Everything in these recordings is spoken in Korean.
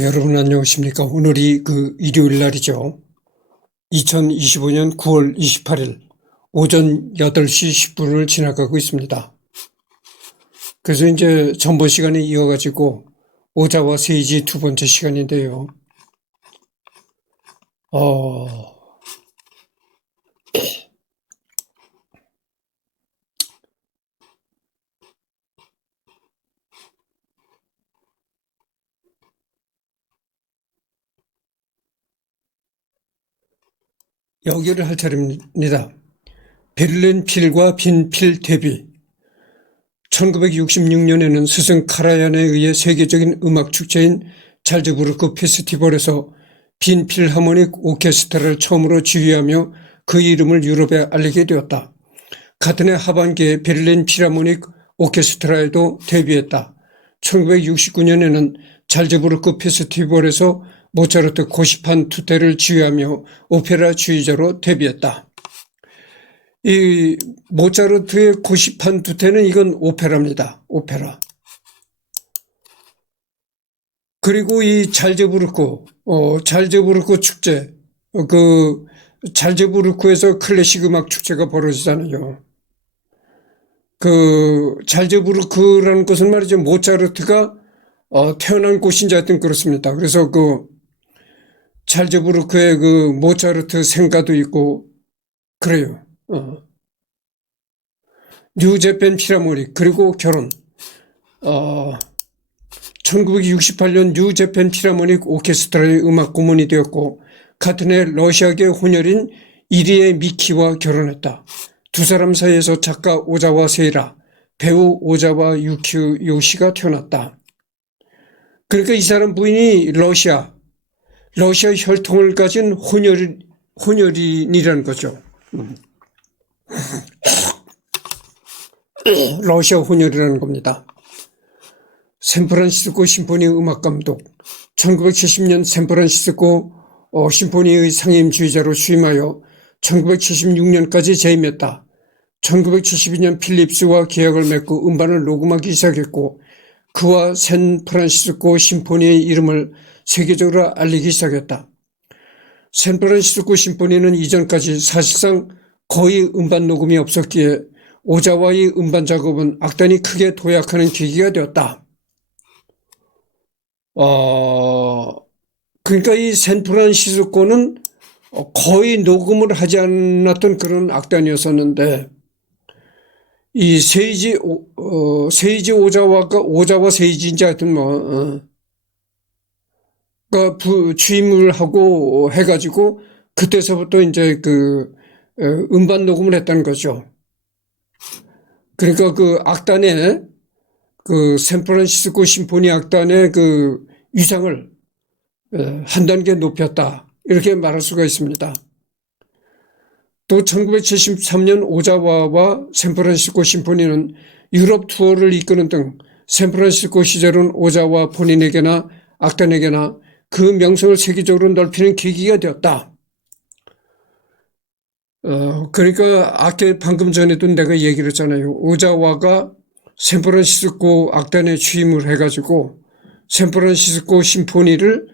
여러분 안녕하십니까. 오늘이 일요일 날이죠. 2025년 9월 28일 오전 8시 10분을 지나가고 있습니다. 그래서 이제 전번 시간에 이어가지고 오자와 세이지 두 번째 시간인데요. 여기를 할 차례입니다. 베를린 필과 빈 필 대비. 1966년에는 스승 카라얀에 의해 세계적인 음악 축제인 잘츠부르크 페스티벌에서 빈 필하모닉 오케스트라를 처음으로 지휘하며 그 이름을 유럽에 알리게 되었다. 같은 해 하반기에 베를린 필하모닉 오케스트라에도 데뷔했다. 1969년에는 잘츠부르크 페스티벌에서 모차르트 고시판 투테를 지휘하며 오페라 지휘자로 데뷔했다. 이 모차르트의 고시판 투테는 이건 오페라입니다. 오페라. 그리고 이 잘츠부르크 축제, 잘츠부르크에서 클래식 음악 축제가 벌어지잖아요. 잘츠부르크라는 것은 말이죠. 모차르트가 태어난 곳인지 하여튼 그렇습니다. 그래서 잘츠부르크에 모차르트 생가도 있고 그래요. 뉴제펜 필하모닉 그리고 결혼. 1968년 뉴제펜 필하모닉 오케스트라의 음악 고문이 되었고 같은 해 러시아계 혼혈인 이리에 미키와 결혼했다. 두 사람 사이에서 작가 오자와 세이라, 배우 오자와 유키 요시가 태어났다. 그러니까 이 사람 부인이 러시아 혈통을 가진 혼혈인이라는 거죠. 러시아 혼혈이라는 겁니다. 샌프란시스코 심포니 음악감독, 1970년 샌프란시스코 심포니의 상임주의자로 취임하여 1976년까지 재임했다. 1972년 필립스와 계약을 맺고 음반을 녹음하기 시작했고 그와 샌프란시스코 심포니의 이름을 세계적으로 알리기 시작했다. 샌프란시스코 심포니는 이전까지 사실상 거의 음반 녹음이 없었기에 오자와의 음반 작업은 악단이 크게 도약하는 계기가 되었다. 그러니까 이 샌프란시스코는 거의 녹음을 하지 않았던 그런 악단이었었는데 이 세이지 오자와 세이지인지 하여튼 취임을 하고 해가지고 그때서부터 이제 음반 녹음을 했다는 거죠. 그러니까 악단의 샌프란시스코 심포니 악단의 위상을 한 단계 높였다. 이렇게 말할 수가 있습니다. 또 1973년 오자와와 샌프란시스코 심포니는 유럽 투어를 이끄는 등 샌프란시스코 시절은 오자와 본인에게나 악단에게나 그 명성을 세계적으로 넓히는 계기가 되었다. 그러니까 방금 전에도 내가 얘기를 했잖아요. 오자와가 샌프란시스코 악단에 취임을 해가지고 샌프란시스코 심포니를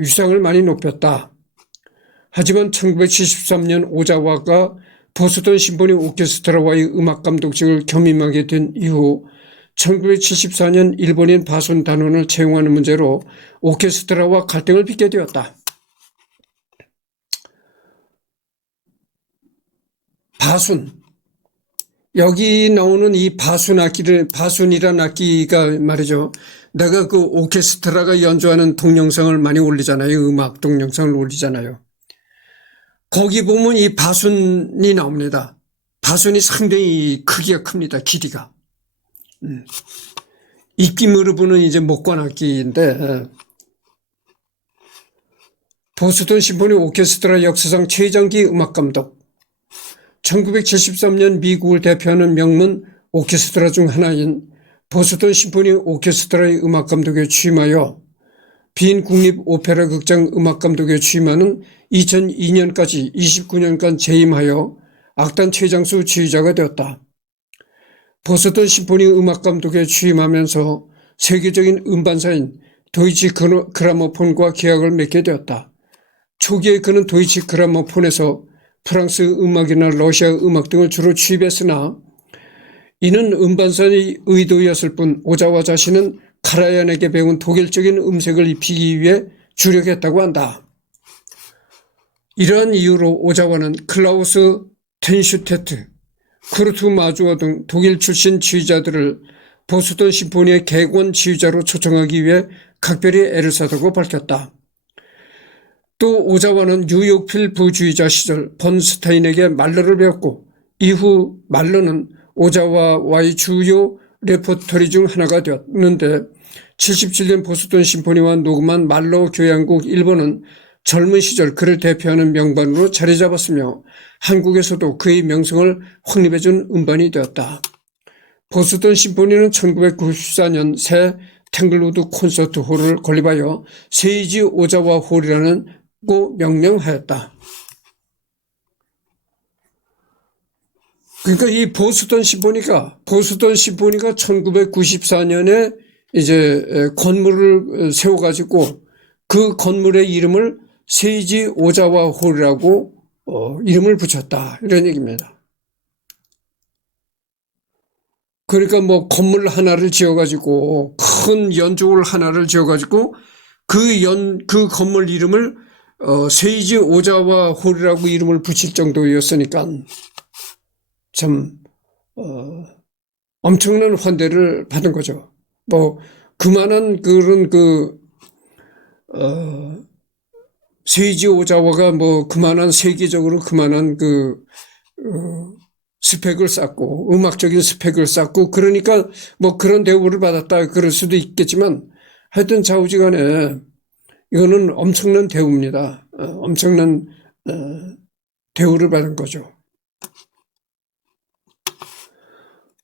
위상을 많이 높였다. 하지만 1973년 오자와가 보스턴 심포니 오케스트라와의 음악 감독직을 겸임하게 된 이후 1974년 일본인 바순 단원을 채용하는 문제로 오케스트라와 갈등을 빚게 되었다. 바순. 여기 나오는 이 바순이라는 악기가 말이죠. 내가 오케스트라가 연주하는 동영상을 많이 올리잖아요. 음악 동영상을 올리잖아요. 거기 보면 이 바순이 나옵니다. 바순이 상당히 크기가 큽니다. 길이가. 입김으로 이제 목관 악기인데, 보스턴 심포니 오케스트라 역사상 최장기 음악 감독. 1973년 미국을 대표하는 명문 오케스트라 중 하나인 보스턴 심포니 오케스트라의 음악 감독에 취임하여 빈 국립 오페라 극장 음악 감독에 취임하는 2002년까지 29년간 재임하여 악단 최장수 지휘자가 되었다. 보스턴 심포니 음악 감독에 취임하면서 세계적인 음반사인 도이치 그라모폰과 계약을 맺게 되었다. 초기에 그는 도이치 그라모폰에서 프랑스 음악이나 러시아 음악 등을 주로 취입했으나 이는 음반사의 의도였을 뿐 오자와 자신은 카라얀에게 배운 독일적인 음색을 입히기 위해 주력했다고 한다. 이러한 이유로 오자와는 클라우스 텐슈테트, 쿠르트 마주어 등 독일 출신 지휘자들을 보스턴 심포니의 객원 지휘자로 초청하기 위해 각별히 애를 썼다고 밝혔다. 또 오자와는 뉴욕필 부주의자 시절 번스타인에게 말러를 배웠고 이후 말러는 오자와와의 주요 레퍼토리 중 하나가 되었는데 77년 보스턴 심포니와 녹음한 말러 교향곡 1번은 젊은 시절 그를 대표하는 명반으로 자리 잡았으며 한국에서도 그의 명성을 확립해준 음반이 되었다. 보스턴 심포니는 1994년 새 탱글우드 콘서트 홀을 건립하여 세이지 오자와 홀이라는 고 명명하였다. 그러니까 이 보스턴 심포니가 1994년에 이제 건물을 세워가지고 그 건물의 이름을 세이지 오자와 홀이라고 이름을 붙였다. 이런 얘기입니다. 그러니까 뭐 건물 하나를 지어가지고 큰 연주홀 하나를 지어가지고 그 건물 이름을 세이지 오자와 홀이라고 이름을 붙일 정도였으니까 참 엄청난 환대를 받은 거죠. 뭐 그만한 그런 세이지 오자와가 뭐 그만한 세계적으로 그만한 스펙을 쌓고 음악적인 스펙을 쌓고 그러니까 뭐 그런 대우를 받았다 그럴 수도 있겠지만 하여튼 좌우지간에 이거는 엄청난 대우입니다. 엄청난 대우를 받은 거죠.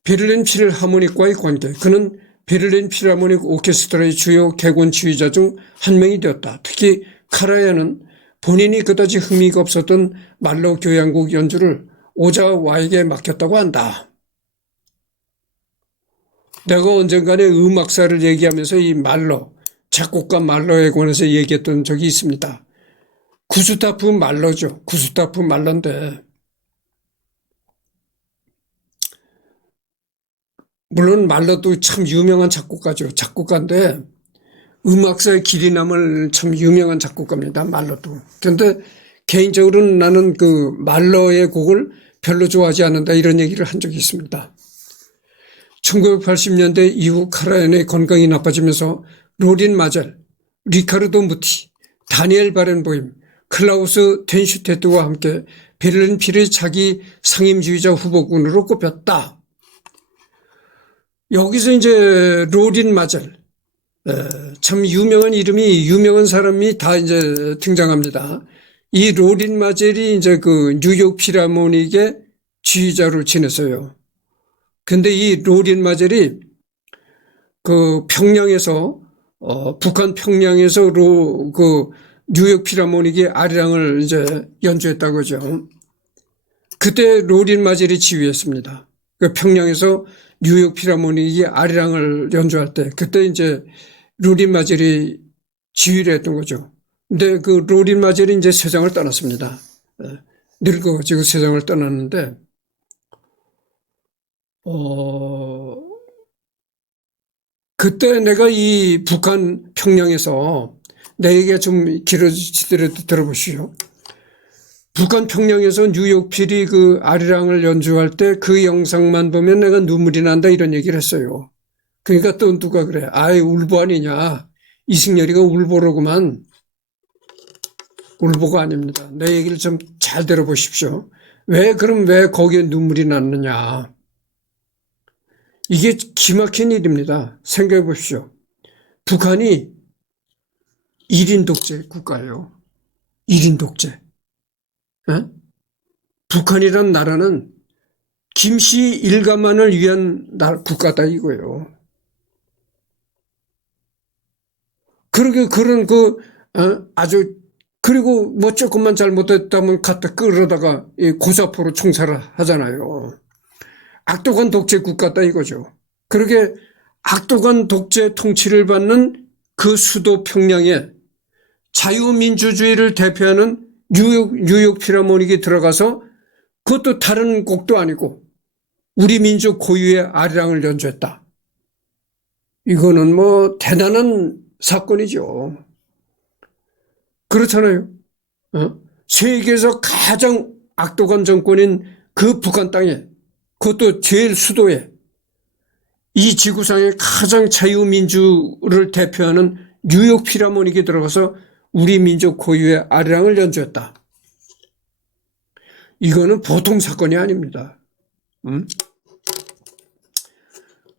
베를린 필하모닉과의 관계. 그는 베를린 필하모닉 오케스트라의 주요 객원 지휘자 중 한 명이 되었다. 특히 카라얀은 본인이 그다지 흥미가 없었던 말러 교향곡 연주를 오자와에게 맡겼다고 한다. 내가 언젠간에 음악사를 얘기하면서 이 작곡가 말러에 관해서 얘기했던 적이 있습니다. 구스타프 말러죠. 구스타프 말러인데 물론 말러도 참 유명한 작곡가죠. 작곡가인데 음악사의 길이 남을 참 유명한 작곡가입니다. 말러도. 그런데 개인적으로는 나는 그 말러의 곡을 별로 좋아하지 않는다 이런 얘기를 한 적이 있습니다. 1980년대 이후 카라얀의 건강이 나빠지면서 로린 마젤, 리카르도 무티, 다니엘 바렌보임, 클라우스 텐슈테트와 함께 베를린 필의 차기 상임지휘자 후보군으로 꼽혔다. 여기서 이제 로린 마젤, 참 유명한 사람이 다 이제 등장합니다. 이 로린 마젤이 이제 그 뉴욕 필하모닉의 지휘자로 지냈어요. 근데 이 로린 마젤이 그 평양에서, 북한 평양에서 그 뉴욕 필하모닉의 아리랑을 이제 연주했다고 하죠. 그때 로린 마젤이 지휘했습니다. 그 평양에서 뉴욕 필하모닉이 아리랑을 연주할 때 그때 이제 로린 마젤이 지휘를 했던 거죠. 근데 그 로린 마젤이 이제 세상을 떠났습니다. 늙어가지고 세상을 떠났는데, 그때 내가 이 북한 평양에서 내 얘기가 좀 길어지더라도 들어보시오. 북한 평양에서 뉴욕 필이 그 아리랑을 연주할 때 그 영상만 보면 내가 눈물이 난다 이런 얘기를 했어요. 그러니까 또 누가 그래. 아이 울보 아니냐. 이승열이가 울보로구만. 울보가 아닙니다. 내 얘기를 좀 잘 들어보십시오. 그럼 왜 거기에 눈물이 났느냐. 이게 기막힌 일입니다. 생각해 보십시오. 북한이 1인 독재 국가예요. 1인 독재. 북한이란 나라는 김씨 일가만을 위한 국가다 이거예요. 그러게 그런 아주 그리고 뭐 조금만 잘못했다면 갖다 끌어다가 고사포로 총살을 하잖아요. 악독한 독재 국가다 이거죠. 그러게 악독한 독재 통치를 받는 그 수도 평양에 자유민주주의를 대표하는 뉴욕 필하모닉이 들어가서 그것도 다른 곡도 아니고 우리 민족 고유의 아리랑을 연주했다. 이거는 뭐 대단한 사건이죠. 그렇잖아요. 세계에서 가장 악독한 정권인 그 북한 땅에, 그것도 제일 수도에 이 지구상의 가장 자유민주를 대표하는 뉴욕 필하모닉이 들어가서 우리 민족 고유의 아리랑을 연주했다. 이거는 보통 사건이 아닙니다.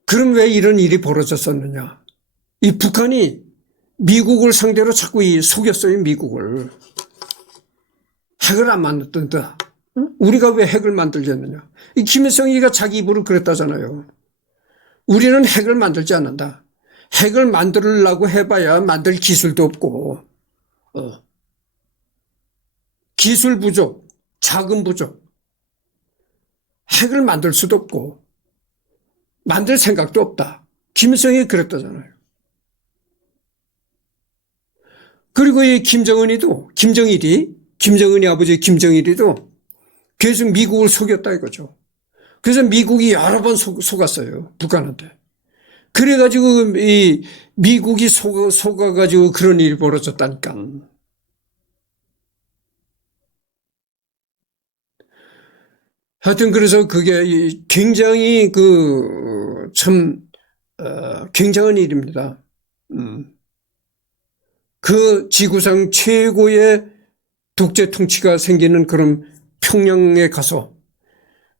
그럼 왜 이런 일이 벌어졌었느냐? 이 북한이 미국을 상대로 자꾸 속였어요, 미국을. 핵을 안 만들던다. 우리가 왜 핵을 만들겠느냐? 이 김일성이가 자기 입으로 그랬다잖아요. 우리는 핵을 만들지 않는다. 핵을 만들려고 해봐야 만들 기술도 없고, 기술 부족, 자금 부족, 핵을 만들 수도 없고, 만들 생각도 없다. 김일성이 그랬다잖아요. 그리고 이 김정은이 아버지 김정일이도 계속 미국을 속였다 이거죠. 그래서 미국이 여러 번 속았어요, 북한한테. 그래가지고 이 미국이 속아가지고 그런 일이 벌어졌다니까. 하여튼 그래서 그게 굉장히 굉장한 일입니다. 그 지구상 최고의 독재 통치가 생기는 그런 평양에 가서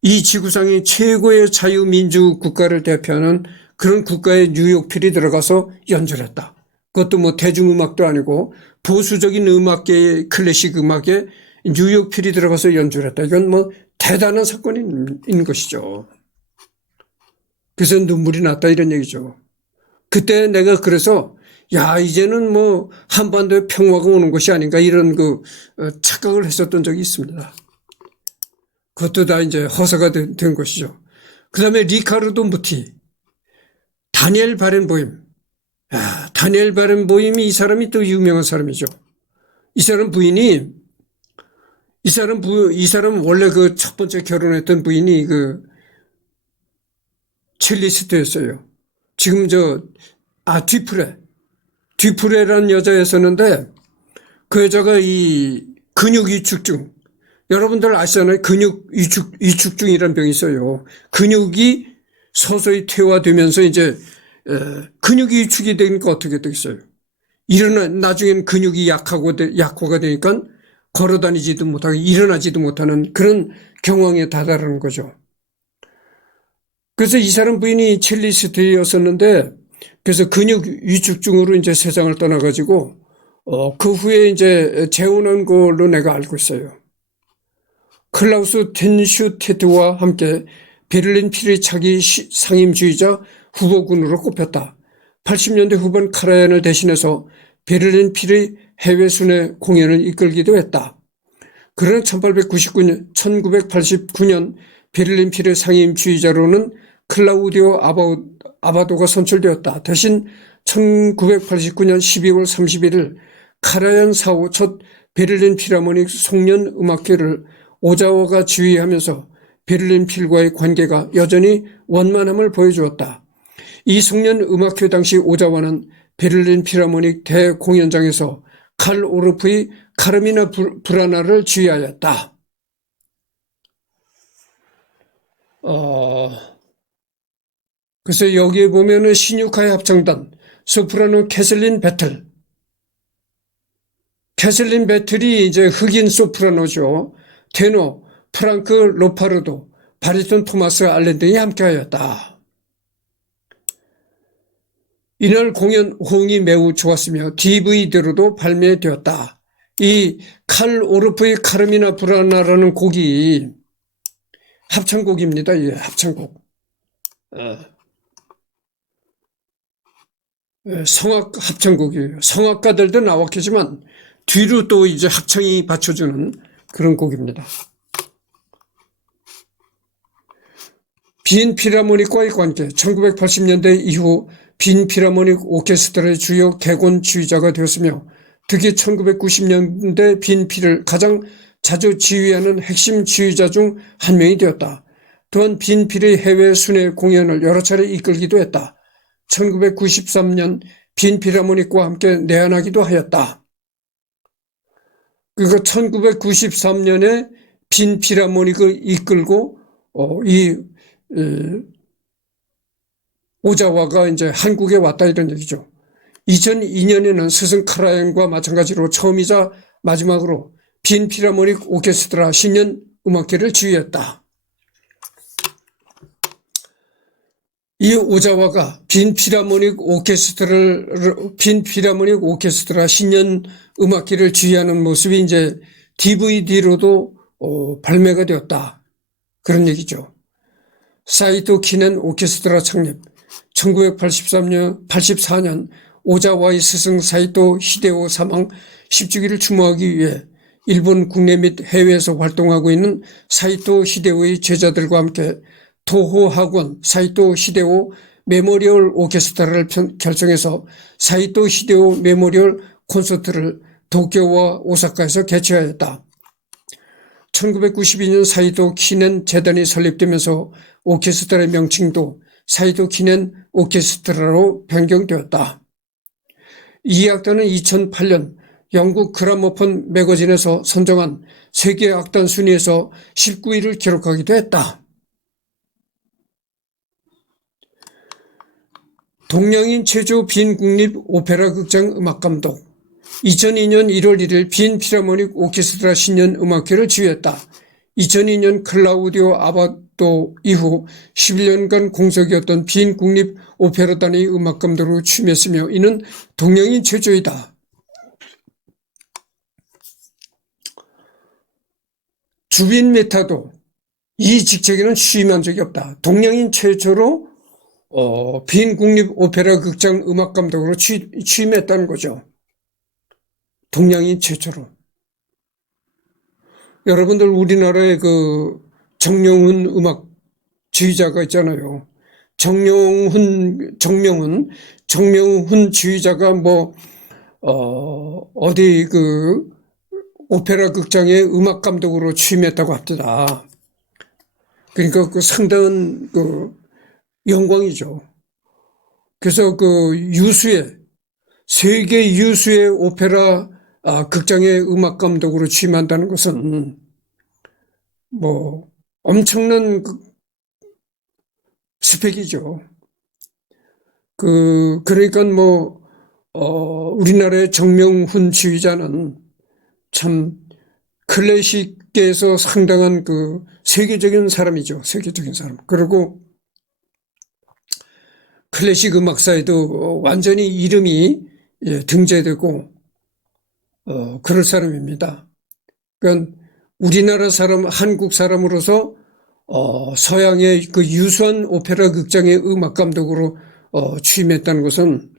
이 지구상의 최고의 자유민주 국가를 대표하는 그런 국가의 뉴욕필이 들어가서 연주를 했다. 그것도 뭐 대중음악도 아니고 보수적인 음악계의 클래식 음악에 뉴욕필이 들어가서 연주를 했다. 이건 뭐 대단한 사건인 것이죠. 그래서 눈물이 났다 이런 얘기죠. 그때 내가 그래서 야, 이제는 뭐 한반도에 평화가 오는 것이 아닌가 이런 착각을 했었던 적이 있습니다. 그것도 다 이제 허사가 된 것이죠. 그 다음에 리카르도 무티, 다니엘 바렌보임. 다니엘 바렌보임이 이 사람이 또 유명한 사람이죠. 이 사람 원래 그 첫 번째 결혼했던 부인이 첼리스트였어요. 지금 뒤프레라는 여자였었는데 그 여자가 이 근육 위축증, 여러분들 아시잖아요. 근육 위축증이라는 병이 있어요. 근육이 서서히 퇴화되면서 이제 근육이 위축이 되니까 어떻게 되겠어요? 나중엔 근육이 약화가 되니까 걸어다니지도 못하고 일어나지도 못하는 그런 경황에 다다르는 거죠. 그래서 이 사람 부인이 첼리스트였었는데 그래서 근육 위축증으로 이제 세상을 떠나가지고 그 후에 이제 재혼한 걸로 내가 알고 있어요. 클라우스 텐슈테트와 함께 베를린 필의 차기 상임주의자 후보군으로 꼽혔다. 80년대 후반 카라얀을 대신해서 베를린 필의 해외 순회 공연을 이끌기도 했다. 그러나 1989년 베를린 필의 상임주의자로는 클라우디오 아바도가 선출되었다. 대신 1989년 12월 31일 카라얀 4호 첫 베를린 필하모닉 송년 음악회를 오자와가 지휘하면서 베를린 필과의 관계가 여전히 원만함을 보여주었다. 이 송년 음악회 당시 오자와는 베를린 필하모닉 대공연장에서 칼 오르프의 카르미나 브라나를 지휘하였다. 그래서 여기에 보면은 신유카의 합창단, 소프라노 캐슬린 배틀이 이제 흑인 소프라노죠. 테너 프랑크 로파르도, 바리톤 토마스 알렌 등이 함께하였다. 이날 공연 호응이 매우 좋았으며 DVD로도 발매되었다. 이 칼 오르프의 카르미나 브라나라는 곡이 합창곡입니다. 이 합창곡. 성악 합창곡이에요. 성악가들도 나왔겠지만 뒤로 또 이제 합창이 받쳐주는 그런 곡입니다. 빈 필하모닉과의 관계. 1980년대 이후 빈 필하모닉 오케스트라의 주요 객원 지휘자가 되었으며 특히 1990년대 빈 필을 가장 자주 지휘하는 핵심 지휘자 중 한 명이 되었다. 또한 빈 필의 해외 순회 공연을 여러 차례 이끌기도 했다. 1993년 빈 필하모닉과 함께 내한하기도 하였다. 그러니까 1993년에 빈 필하모닉을 이끌고 오자와가 이제 한국에 왔다 이런 얘기죠. 2002년에는 스승 카라얀과 마찬가지로 처음이자 마지막으로 빈 필하모닉 오케스트라 신년 음악회를 지휘했다. 이 오자와가 빈 필하모닉 오케스트라 신년 음악회를 지휘하는 모습이 이제 DVD로도 발매가 되었다. 그런 얘기죠. 사이토 키넨 오케스트라 창립. 1984년 오자와의 스승 사이토 히데오 사망 10주기를 추모하기 위해 일본 국내 및 해외에서 활동하고 있는 사이토 히데오의 제자들과 함께 토호 학원 사이토 히데오 메모리얼 오케스트라를 결성해서 사이토 히데오 메모리얼 콘서트를 도쿄와 오사카에서 개최하였다. 1992년 사이토 키넨 재단이 설립되면서 오케스트라의 명칭도 사이토 키넨 오케스트라로 변경되었다. 이 악단은 2008년 영국 그라모폰 매거진에서 선정한 세계 악단 순위에서 19위를 기록하기도 했다. 동양인 최초 빈 국립 오페라 극장 음악감독. 2002년 1월 1일 빈 필하모닉 오케스트라 신년 음악회를 지휘했다. 2002년 클라우디오 아바도 이후 11년간 공석이었던 빈 국립 오페라단의 음악감독으로 취임했으며 이는 동양인 최초이다. 주빈 메타도 이 직책에는 취임한 적이 없다. 동양인 최초로 빈 국립 오페라 극장 음악감독으로 취임했다는 거죠. 동양인 최초로. 여러분들 우리나라에 그 정명훈 음악 지휘자가 있잖아요. 정명훈 지휘자가 어디 그 오페라 극장의 음악 감독으로 취임했다고 합니다. 그러니까 그 상당한 그 영광이죠. 그래서 그 세계 유수의 오페라 극장의 음악 감독으로 취임한다는 것은 엄청난 스펙이죠. 그러니까 우리나라의 정명훈 지휘자는 참 클래식계에서 상당한 그 세계적인 사람이죠. 세계적인 사람. 그리고 클래식 음악사에도 완전히 이름이 등재되고 그럴 사람입니다. 그러니까 우리나라 사람, 한국 사람으로서 서양의 그 유수한 오페라 극장의 음악 감독으로 취임했다는 것은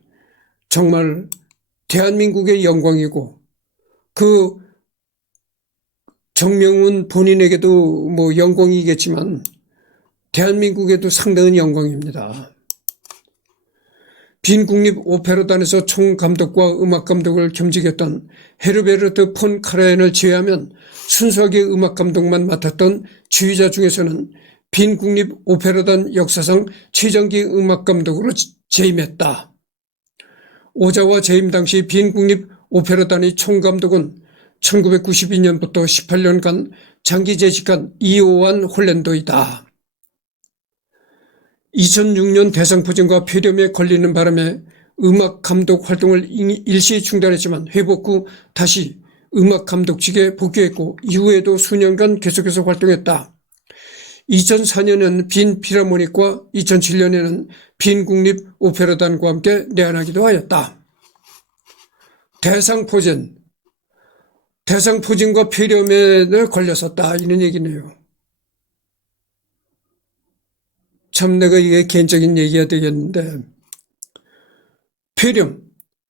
정말 대한민국의 영광이고 그 정명훈 본인에게도 영광이겠지만 대한민국에도 상당한 영광입니다. 빈 국립 오페라단에서 총감독과 음악감독을 겸직했던 헤르베르트 폰 카라얀을 제외하면 순수하게 음악감독만 맡았던 지휘자 중에서는 빈 국립 오페라단 역사상 최장기 음악감독으로 재임했다. 오자와 재임 당시 빈 국립 오페라단의 총감독은 1992년부터 18년간 장기 재직한 이오안 홀랜더이다. 2006년 대상포진과 폐렴에 걸리는 바람에 음악감독 활동을 일시 중단했지만 회복 후 다시 음악감독직에 복귀했고 이후에도 수년간 계속해서 활동했다. 2004년에는 빈 필하모닉과 2007년에는 빈 국립 오페라단과 함께 내한하기도 하였다. 대상포진과 폐렴에 걸렸었다 이런 얘기네요. 참 내가 이게 개인적인 얘기가 되겠는데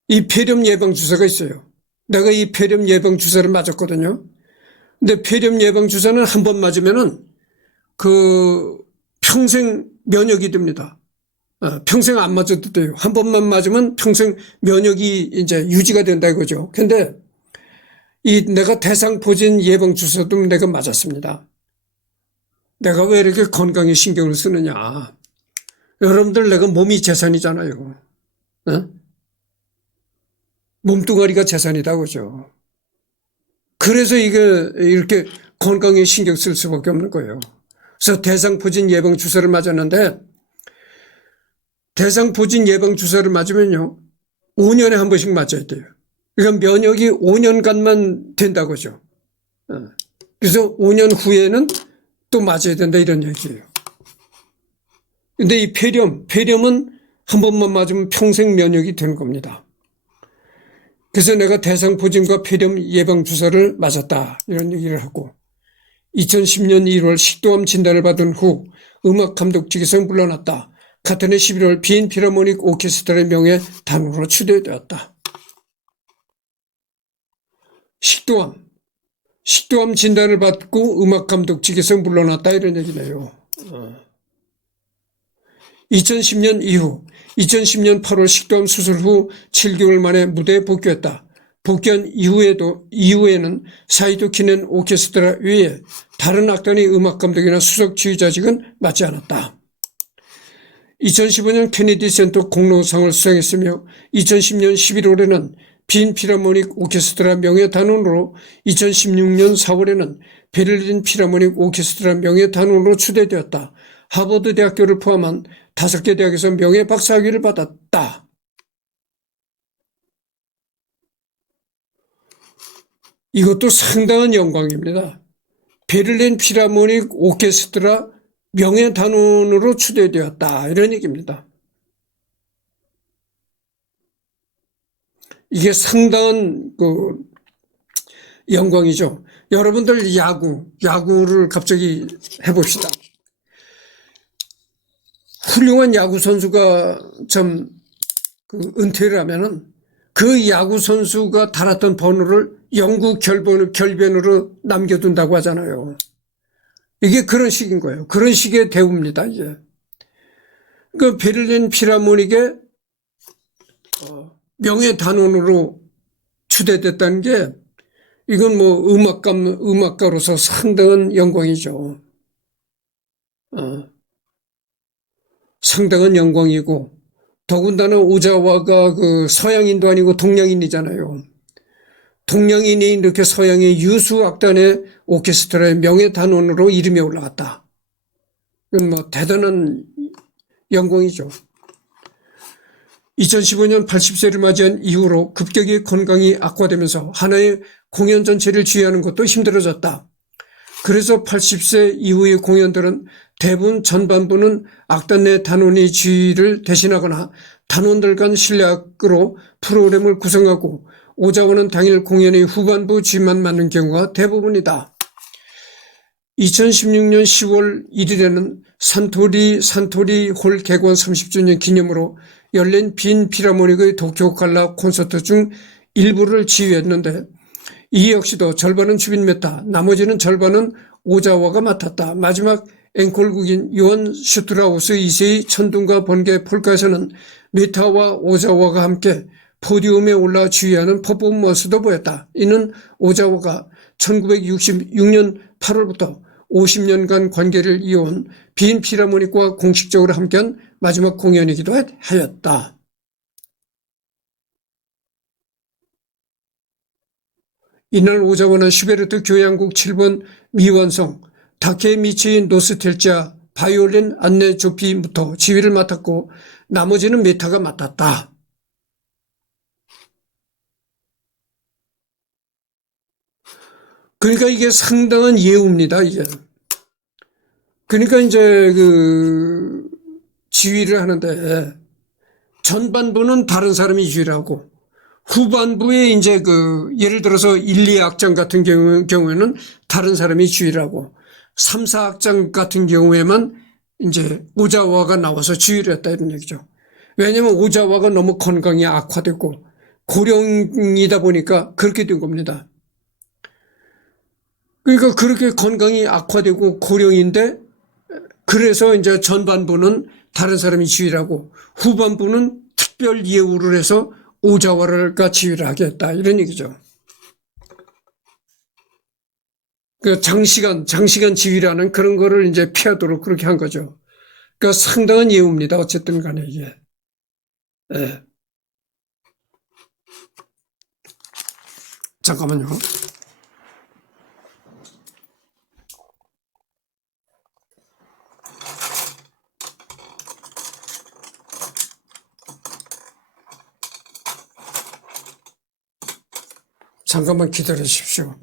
이 폐렴 예방 주사가 있어요. 내가 이 폐렴 예방 주사를 맞았거든요. 근데 폐렴 예방 주사는 한 번 맞으면은 그 평생 면역이 됩니다. 평생 안 맞아도 돼요. 한 번만 맞으면 평생 면역이 이제 유지가 된다 이거죠. 근데 내가 대상포진 예방주사도 내가 맞았습니다. 내가 왜 이렇게 건강에 신경을 쓰느냐. 여러분들 내가 몸이 재산이잖아요. 몸뚱아리가 재산이다 그죠. 그래서 이게 이렇게 건강에 신경 쓸 수밖에 없는 거예요. 그래서 대상포진 예방주사를 맞았는데 대상포진 예방주사를 맞으면요 5년에 한 번씩 맞아야 돼요. 그러니까 면역이 5년간만 된다고죠. 그래서 5년 후에는 또 맞아야 된다 이런 얘기예요. 근데 이 폐렴은 한 번만 맞으면 평생 면역이 되는 겁니다. 그래서 내가 대상포진과 폐렴 예방주사를 맞았다 이런 얘기를 하고 2010년 1월 식도암 진단을 받은 후 음악감독직에서 물러났다. 같은 해 11월 빈 필하모닉 오케스트라의 명예 단원으로 추대되었다. 식도암 진단을 받고 음악감독직에서 물러났다 이런 얘기네요. 2010년 이후 2010년 8월 식도암 수술 후 7개월 만에 무대에 복귀했다. 복귀한 이후에는 사이도 키넨 오케스트라 외에 다른 악단의 음악감독이나 수석 지휘자직은 맡지 않았다. 2015년 케네디 센터 공로상을 수상했으며 2010년 11월에는 빈 필하모닉 오케스트라 명예단원으로 2016년 4월에는 베를린 필하모닉 오케스트라 명예단원으로 추대되었다. 하버드 대학교를 포함한 5개 대학에서 명예 박사학위를 받았다. 이것도 상당한 영광입니다. 베를린 필하모닉 오케스트라 명예단원으로 추대되었다. 이런 얘기입니다. 이게 상당한 영광이죠. 여러분들 야구를 갑자기 해봅시다. 훌륭한 야구 선수가 은퇴를 하면은 그 야구 선수가 달았던 번호를 영구 결변으로 남겨둔다고 하잖아요. 이게 그런 식인 거예요. 그런 식의 대우입니다, 이제. 그 베를린 필하모닉의 명예단원으로 추대됐다는 게 이건 뭐 음악가로서 상당한 영광이죠. 상당한 영광이고 더군다나 오자와가 서양인도 아니고 동양인이잖아요. 동양인이 이렇게 서양의 유수 악단의 오케스트라의 명예단원으로 이름이 올라갔다. 이건 뭐 대단한 영광이죠. 2015년 80세를 맞이한 이후로 급격히 건강이 악화되면서 하나의 공연 전체를 지휘하는 것도 힘들어졌다. 그래서 80세 이후의 공연들은 대부분 전반부는 악단 내 단원이 지휘를 대신하거나 단원들 간 신략으로 프로그램을 구성하고 오자원은 당일 공연의 후반부 지휘만 맡는 경우가 대부분이다. 2016년 10월 1일에는 산토리 홀 개관 30주년 기념으로 열린 빈 필하모닉의 도쿄 갈라 콘서트 중 일부를 지휘했는데 이 역시도 절반은 주빈 메타, 나머지는 절반은 오자와가 맡았다. 마지막 앵콜곡인 요한 슈트라우스 2세의 천둥과 번개 폴카에서는 메타와 오자와가 함께 포디움에 올라 지휘하는 퍼포먼스도 보였다. 이는 오자와가 1966년 8월부터 50년간 관계를 이어온 빈 필하모닉과 공식적으로 함께한 마지막 공연이기도 하였다. 이날 오자와는 슈베르트 교향곡 7번 미완성, 다케미치 노스텔자, 바이올린 안네 조피부터 지휘를 맡았고 나머지는 메타가 맡았다. 그러니까 이게 상당한 예우입니다, 이게. 그러니까 이제 지휘를 하는데 전반부는 다른 사람이 지휘를 하고 후반부에 이제 예를 들어서 1, 2악장 같은 경우에는 다른 사람이 지휘를 하고 3, 4악장 같은 경우에만 이제 오자와가 나와서 지휘를 했다 이런 얘기죠. 왜냐하면 오자와가 너무 건강이 악화되고 고령이다 보니까 그렇게 된 겁니다. 그러니까 그렇게 건강이 악화되고 고령인데 그래서 이제 전반부는 다른 사람이 지휘를 하고 후반부는 특별 예우를 해서 오자와가 지휘를 하겠다 이런 얘기죠. 그 장시간 지휘라는 그런 거를 이제 피하도록 그렇게 한 거죠. 그러니까 상당한 예우입니다. 어쨌든 간에 이게. 예. 잠깐만요. 잠깐만 기다려 주십시오.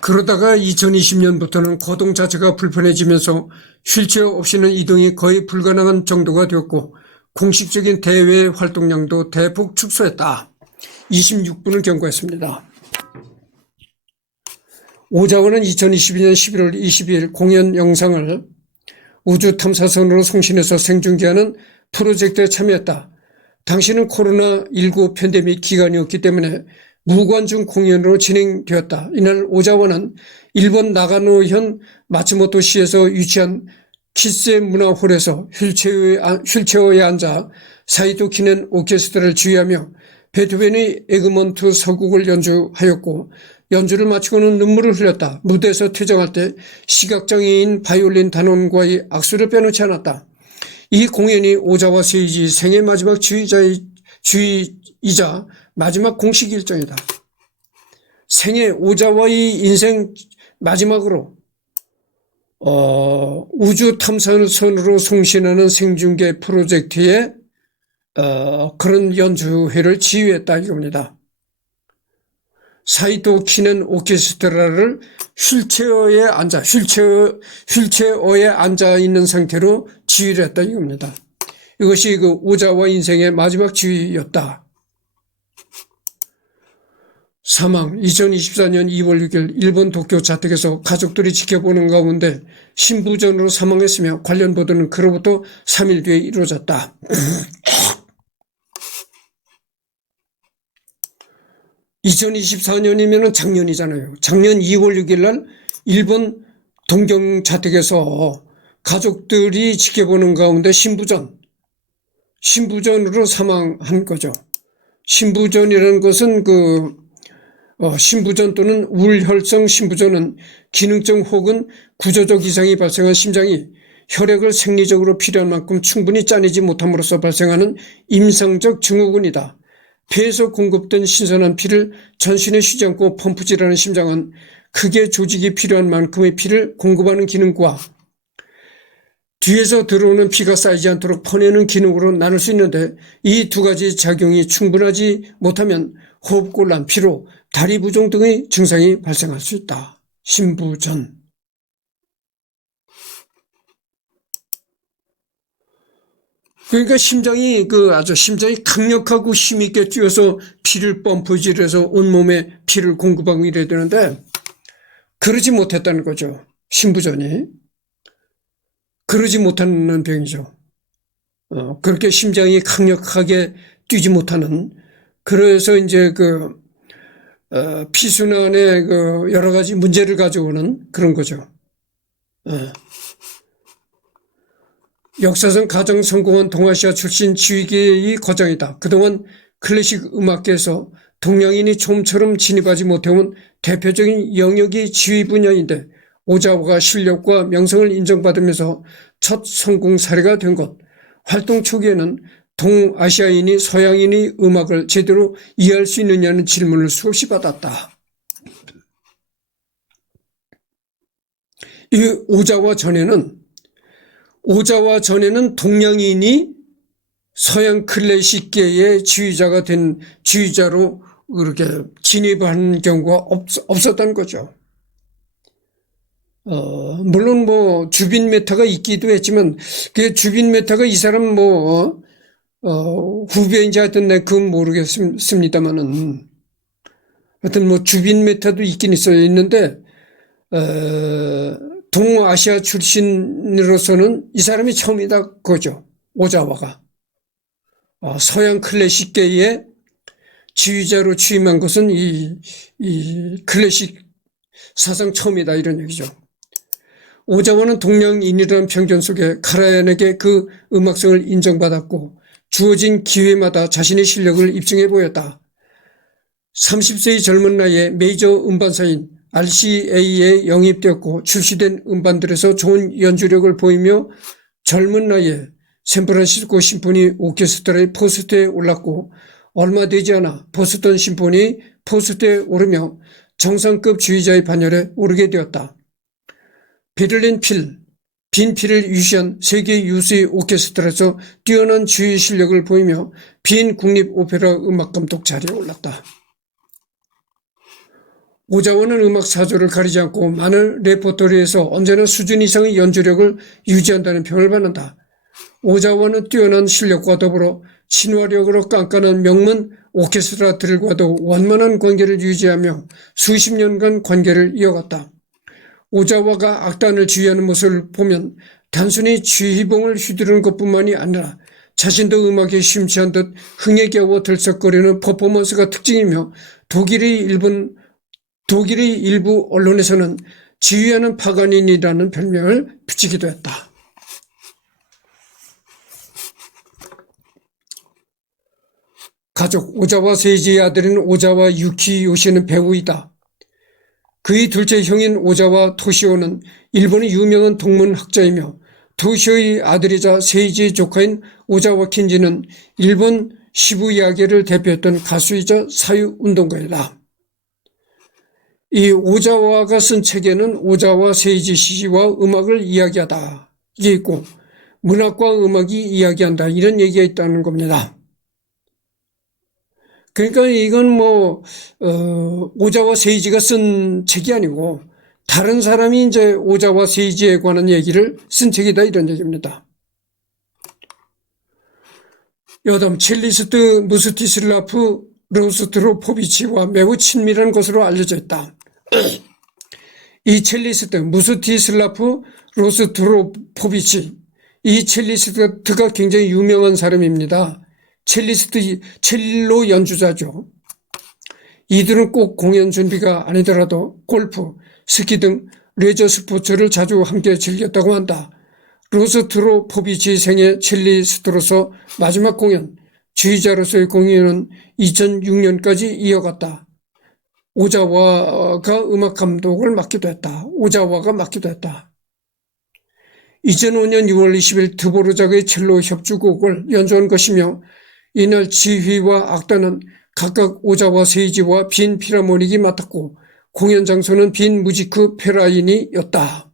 그러다가 2020년부터는 거동 자체가 불편해지면서 휠체어 없이는 이동이 거의 불가능한 정도가 되었고 공식적인 대외 활동량도 대폭 축소했다. 26분을 경고했습니다. 오자와는 2022년 11월 22일 공연 영상을 우주 탐사선으로 송신해서 생중계하는 프로젝트에 참여했다. 당시는 코로나19 팬데믹 기간이었기 때문에 무관중 공연으로 진행되었다. 이날 오자와는 일본 나가노현 마츠모토시에서 위치한 키스의 문화홀에서 휠체어에 앉아 사이토 키넨 오케스트라를 지휘하며 베토벤의 에그먼트 서곡을 연주하였고 연주를 마치고는 눈물을 흘렸다. 무대에서 퇴장할 때 시각장애인 바이올린 단원과의 악수를 빼놓지 않았다. 이 공연이 오자와 세이지 생애 마지막 주의이자 마지막 공식 일정이다. 생애 오자와의 인생 마지막으로 우주 탐사선으로 송신하는 생중계 프로젝트에 그런 연주회를 지휘했다 이겁니다. 사이토 키넨 오케스트라를 휠체어에 앉아 있는 상태로 지휘를 했다 이겁니다. 이것이 그 오자와 인생의 마지막 지휘였다. 사망 2024년 2월 6일 일본 도쿄 자택에서 가족들이 지켜보는 가운데 신부전으로 사망했으며 관련 보도는 그로부터 3일 뒤에 이루어졌다. 2024년이면 작년이잖아요. 작년 2월 6일 날 일본 동경 자택에서 가족들이 지켜보는 가운데 신부전으로 사망한 거죠. 신부전이라는 것은 신부전 또는 우울혈성 신부전은 기능적 혹은 구조적 이상이 발생한 심장이 혈액을 생리적으로 필요한 만큼 충분히 짜내지 못함으로써 발생하는 임상적 증후군이다. 폐에서 공급된 신선한 피를 전신에 쉬지 않고 펌프질하는 심장은 크게 조직이 필요한 만큼의 피를 공급하는 기능과 뒤에서 들어오는 피가 쌓이지 않도록 퍼내는 기능으로 나눌 수 있는데 이 두 가지 작용이 충분하지 못하면 호흡곤란, 피로, 다리 부종 등의 증상이 발생할 수 있다. 신부전. 그러니까 심장이 강력하고 힘있게 뛰어서 피를 펌프질해서 온몸에 피를 공급하고 이래야 되는데 그러지 못했다는 거죠. 신부전이. 그러지 못하는 병이죠. 그렇게 심장이 강력하게 뛰지 못하는, 그래서 이제 피순환에 여러 가지 문제를 가져오는 그런 거죠. 역사상 가장 성공한 동아시아 출신 지휘계의 거장이다. 그동안 클래식 음악계에서 동양인이 좀처럼 진입하지 못해온 대표적인 영역이 지휘 분야인데 오자와가 실력과 명성을 인정받으면서 첫 성공 사례가 된 것. 활동 초기에는 동아시아인이 서양인의 음악을 제대로 이해할 수 있느냐는 질문을 수없이 받았다. 이 오자와 전에는 동양인이 서양 클래식계의 지휘자로 그렇게 진입하는 경우가 없었던 거죠. 물론 뭐 주빈 메타가 있기도 했지만 그 주빈 메타가 이 사람 후배인지 하여튼 내가 그건 모르겠습니다만은 하여튼 뭐 주빈 메타도 있긴 있는데 동아시아 출신으로서는 이 사람이 처음이다 그거죠. 오자와가. 서양 클래식계의 지휘자로 취임한 것은 이 클래식 사상 처음이다 이런 얘기죠. 오자와는 동양인이라는 편견 속에 카라얀에게 그 음악성을 인정받았고 주어진 기회마다 자신의 실력을 입증해 보였다. 30세의 젊은 나이에 메이저 음반사인 RCA에 영입되었고 출시된 음반들에서 좋은 연주력을 보이며 젊은 나이에 샌프란시스코 심포니 오케스트라의 포스트에 올랐고 얼마 되지 않아 보스턴 심포니 포스트에 오르며 정상급 지휘자의 반열에 오르게 되었다. 베를린 빈 필을 유시한 세계 유수의 오케스트라에서 뛰어난 지휘 실력을 보이며 빈 국립오페라 음악감독 자리에 올랐다. 오자와는 음악 사조를 가리지 않고 많은 레퍼토리에서 언제나 수준 이상의 연주력을 유지한다는 평을 받는다. 오자와는 뛰어난 실력과 더불어 친화력으로 깐깐한 명문 오케스트라들과도 원만한 관계를 유지하며 수십 년간 관계를 이어갔다. 오자와가 악단을 지휘하는 모습을 보면 단순히 지휘봉을 휘두르는 것뿐만이 아니라 자신도 음악에 심취한 듯 흥에 겨워 들썩거리는 퍼포먼스가 특징이며 독일의 일부 언론에서는 지휘하는 파가닌이라는 별명을 붙이기도 했다. 가족 오자와 세이지의 아들인 오자와 유키 요시는 배우이다. 그의 둘째 형인 오자와 토시오는 일본의 유명한 동문학자이며 토시오의 아들이자 세이지의 조카인 오자와 킨지는 일본 시부야게를 대표했던 가수이자 사회운동가이다. 이 오자와가 쓴 책에는 오자와 세이지 시와 음악을 이야기하다 이게 있고 문학과 음악이 이야기한다 이런 얘기가 있다는 겁니다. 그러니까 이건 오자와 세이지가 쓴 책이 아니고 다른 사람이 이제 오자와 세이지에 관한 얘기를 쓴 책이다 이런 얘기입니다. 여담 첼리스트 무스티슬라프 로스트로포비치와 매우 친밀한 것으로 알려져 있다. 이 첼리스트 무스티슬라프 로스트로포비치 이 첼리스트가 굉장히 유명한 사람입니다. 첼로 연주자죠. 이들은 꼭 공연 준비가 아니더라도 골프, 스키 등 레저 스포츠를 자주 함께 즐겼다고 한다. 로스트로포비치 생애 첼리스트로서 마지막 공연, 지휘자로서의 공연은 2006년까지 이어갔다. 오자와가 음악 감독을 맡기도 했다. 2005년 6월 20일 드보르작의 첼로 협주곡을 연주한 것이며 이날 지휘와 악단은 각각 오자와 세이지와 빈 필하모닉이 맡았고 공연 장소는 빈 무지크 페라인이었다.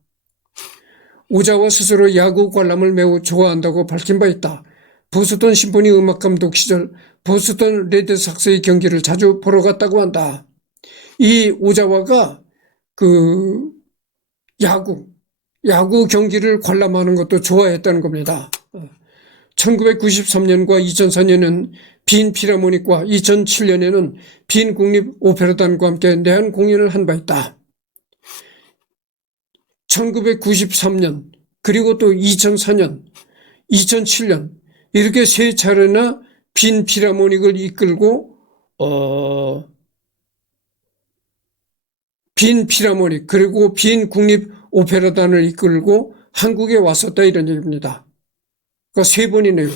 오자와 스스로 야구 관람을 매우 좋아한다고 밝힌 바 있다. 보스턴 심포니 음악 감독 시절 보스턴 레드삭스의 경기를 자주 보러 갔다고 한다. 이 오자와가 야구 경기를 관람하는 것도 좋아했다는 겁니다. 1993년과 2004년은 빈 필하모닉과 2007년에는 빈 국립 오페라단과 함께 내한 공연을 한 바 있다. 1993년 그리고 또 2004년, 2007년 이렇게 세 차례나 빈 필하모닉을 이끌고 빈 필하모닉 그리고 빈 국립 오페라단을 이끌고 한국에 왔었다 이런 얘기입니다. 그러니까 세 번이네요.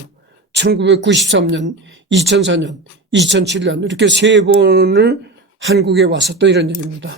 1993년, 2004년, 2007년 이렇게 세 번을 한국에 왔었다 이런 얘기입니다.